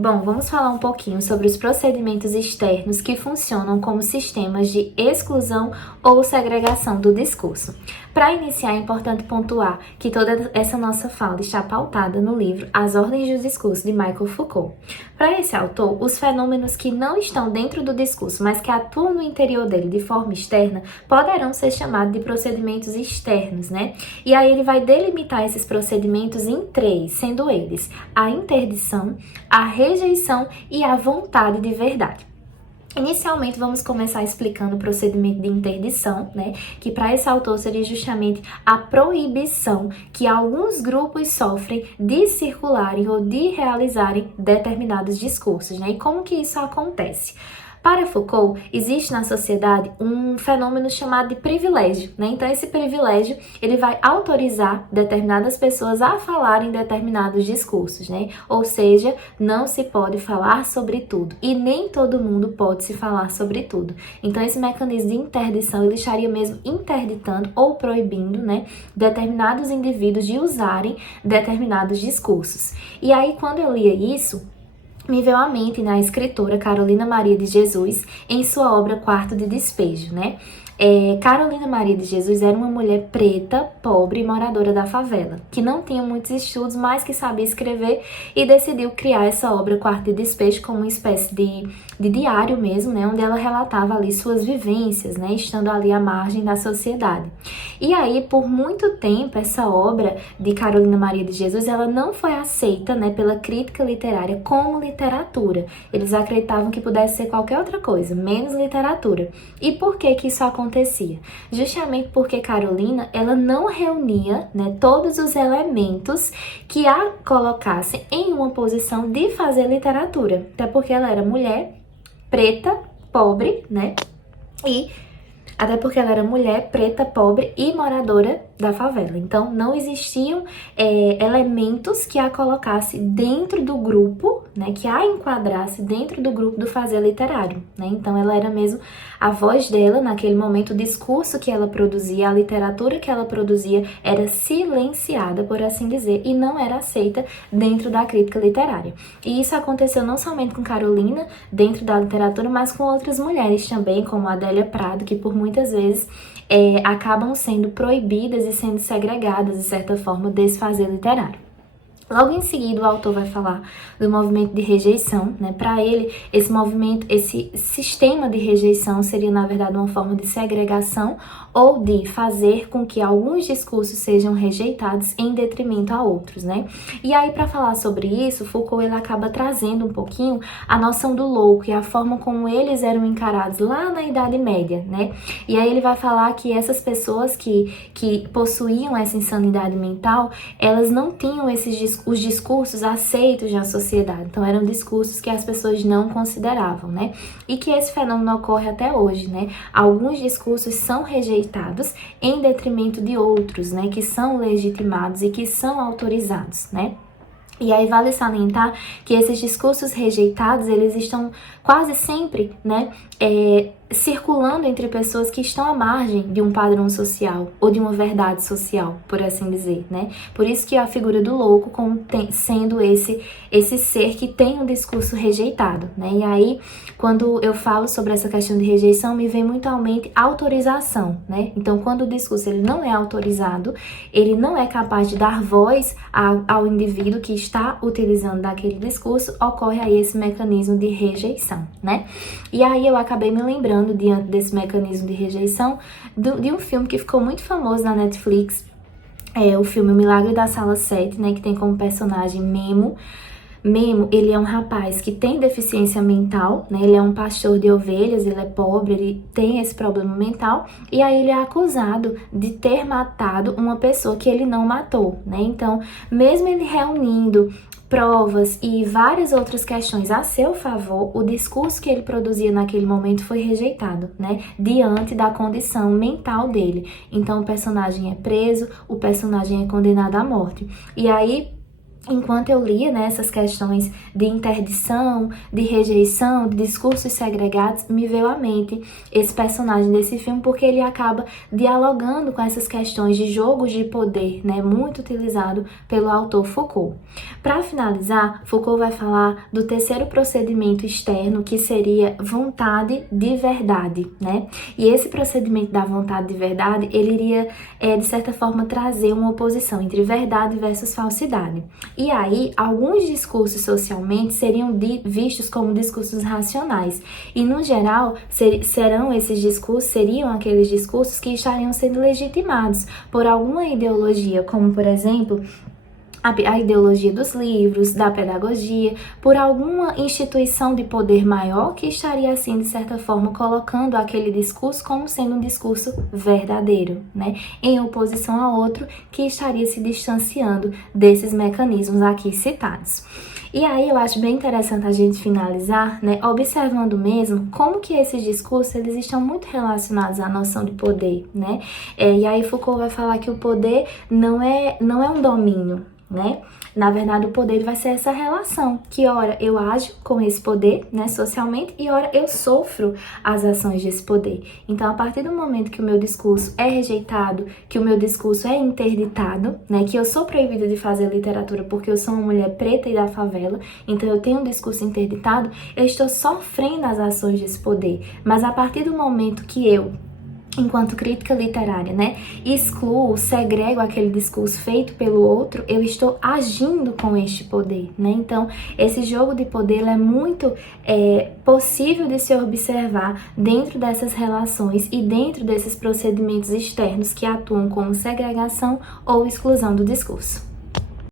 Bom, vamos falar um pouquinho sobre os procedimentos externos que funcionam como sistemas de exclusão ou segregação do discurso. Para iniciar, é importante pontuar que toda essa nossa fala está pautada no livro As Ordens do Discurso, de Michel Foucault. Para esse autor, os fenômenos que não estão dentro do discurso, mas que atuam no interior dele de forma externa, poderão ser chamados de procedimentos externos, né? E aí ele vai delimitar esses procedimentos em três, sendo eles a interdição, a rejeição e a vontade de verdade. Inicialmente, vamos começar explicando o procedimento de interdição, né? Que para esse autor seria justamente a proibição que alguns grupos sofrem de circularem ou de realizarem determinados discursos, né? E como que isso acontece? Para Foucault, existe na sociedade um fenômeno chamado de privilégio, né? Então, esse privilégio, ele vai autorizar determinadas pessoas a falarem determinados discursos, né? Ou seja, não se pode falar sobre tudo e nem todo mundo pode se falar sobre tudo. Então, esse mecanismo de interdição, ele estaria mesmo interditando ou proibindo, né, determinados indivíduos de usarem determinados discursos. E aí, quando eu lia isso, me veio à mente, né, a escritora Carolina Maria de Jesus, em sua obra Quarto de Despejo, né? Carolina Maria de Jesus era uma mulher preta, pobre e moradora da favela, que não tinha muitos estudos, mas que sabia escrever e decidiu criar essa obra Quarto de Despejo como uma espécie de diário mesmo, né, onde ela relatava ali suas vivências, né, estando ali à margem da sociedade. E aí, por muito tempo, essa obra de Carolina Maria de Jesus, ela não foi aceita, né, pela crítica literária como literatura. Eles acreditavam que pudesse ser qualquer outra coisa, menos literatura. E por que que isso acontecia? Justamente porque Carolina, ela não reunia, né, todos os elementos que a colocassem em uma posição de fazer literatura. Até porque ela era mulher, preta, pobre, né? Até porque ela era mulher, preta, pobre e moradora da favela. Então, não existiam elementos que a colocasse dentro do grupo, né, que a enquadrasse dentro do grupo do fazer literário, né? Então, ela era mesmo a voz dela, naquele momento, o discurso que ela produzia, a literatura que ela produzia era silenciada, por assim dizer, e não era aceita dentro da crítica literária. E isso aconteceu não somente com Carolina, dentro da literatura, mas com outras mulheres também, como Adélia Prado, que por muitas vezes acabam sendo proibidas e sendo segregadas, de certa forma, desse fazer literário. Logo em seguida, o autor vai falar do movimento de rejeição, né? Para ele, esse movimento, esse sistema de rejeição seria, na verdade, uma forma de segregação ou de fazer com que alguns discursos sejam rejeitados em detrimento a outros, né? E aí, para falar sobre isso, Foucault, ele acaba trazendo um pouquinho a noção do louco e a forma como eles eram encarados lá na Idade Média, né? E aí ele vai falar que essas pessoas que possuíam essa insanidade mental, elas não tinham os discursos aceitos na sociedade. Então, eram discursos que as pessoas não consideravam, né? E que esse fenômeno ocorre até hoje, né? Alguns discursos são rejeitados em detrimento de outros, né? Que são legitimados e que são autorizados, né? E aí vale salientar que esses discursos rejeitados, eles estão quase sempre, né, circulando entre pessoas que estão à margem de um padrão social ou de uma verdade social, por assim dizer, né? Por isso que a figura do louco como sendo esse ser que tem um discurso rejeitado, né? E aí, quando eu falo sobre essa questão de rejeição, me vem muito à mente autorização, né? Então, quando o discurso ele não é autorizado, ele não é capaz de dar voz ao indivíduo que está utilizando daquele discurso, ocorre aí esse mecanismo de rejeição, né? E aí eu acabei me lembrando, diante desse mecanismo de rejeição, de um filme que ficou muito famoso na Netflix, o filme O Milagre da Sala 7, né, que tem como personagem Memo. Memo, ele é um rapaz que tem deficiência mental, né? Ele é um pastor de ovelhas, ele é pobre, ele tem esse problema mental, e aí ele é acusado de ter matado uma pessoa que ele não matou, né? Então, mesmo ele reunindo provas e várias outras questões a seu favor, o discurso que ele produzia naquele momento foi rejeitado, né? Diante da condição mental dele. Então, o personagem é preso, o personagem é condenado à morte. E aí, enquanto eu lia, né, essas questões de interdição, de rejeição, de discursos segregados, me veio à mente esse personagem desse filme, porque ele acaba dialogando com essas questões de jogos de poder, né, muito utilizado pelo autor Foucault. Para finalizar, Foucault vai falar do terceiro procedimento externo, que seria vontade de verdade, né? E esse procedimento da vontade de verdade, ele iria, de certa forma, trazer uma oposição entre verdade versus falsidade. E aí, alguns discursos socialmente seriam vistos como discursos racionais. E, no geral, seriam aqueles discursos que estariam sendo legitimados por alguma ideologia, como, por exemplo, a ideologia dos livros, da pedagogia, por alguma instituição de poder maior que estaria, assim, de certa forma, colocando aquele discurso como sendo um discurso verdadeiro, né? Em oposição a outro que estaria se distanciando desses mecanismos aqui citados. E aí eu acho bem interessante a gente finalizar, né, observando mesmo como que esses discursos, eles estão muito relacionados à noção de poder, né? E aí Foucault vai falar que o poder não é um domínio, né? Na verdade, o poder vai ser essa relação, que ora eu ajo com esse poder, né, socialmente, e ora eu sofro as ações desse poder. Então, a partir do momento que o meu discurso é rejeitado, que o meu discurso é interditado, né, que eu sou proibida de fazer literatura porque eu sou uma mulher preta e da favela, então eu tenho um discurso interditado, eu estou sofrendo as ações desse poder. Mas a partir do momento que eu, enquanto crítica literária, né, excluo, segrego aquele discurso feito pelo outro, eu estou agindo com este poder, né? Então, esse jogo de poder é muito possível de se observar dentro dessas relações e dentro desses procedimentos externos que atuam como segregação ou exclusão do discurso.